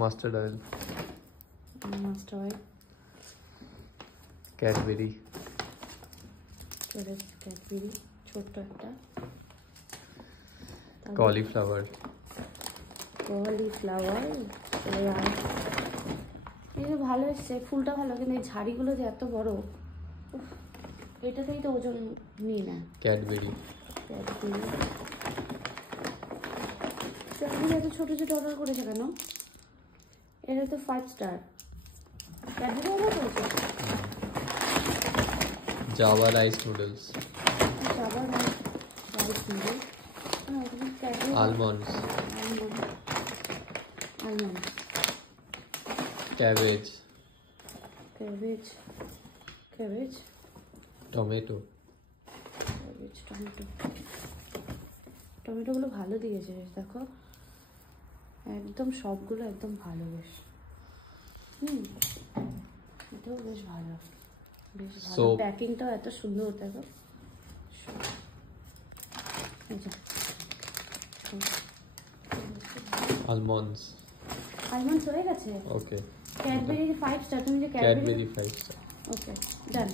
Mustard oil, master oil, Cadbury, Cadbury ছোট্ট একটা, কলিফ্লাওয়ার, এই ভালো এসছে, ফুলটা ভালো, কিন্তু এই ঝাড়িগুলো যে এত বড়, এটা থেকেই তো ওজন নিই না। ক্যাডবেরি এত ছোটো ছোটো অর্ডার করেছে কেন? এটা তো 5 স্টার। ক্যাডবেরি অর্ডার করেছে। Java rice noodles, almonds, cabbage, tomato, টমেটোগুলো ভালো দিয়েছে দেখো, একদম সবগুলো একদম ভালো, বেশ এটাও বেশ ভালো, বেশ ভালো, প্যাকিংটাও এত সুন্দর দেখো। আলমন্ডস হয়ে গেছে। ওকে, ক্যাডবেরি 5 স্টার, তুমি যে ক্যাডবেরি 5 স্টার, ওকে ডান।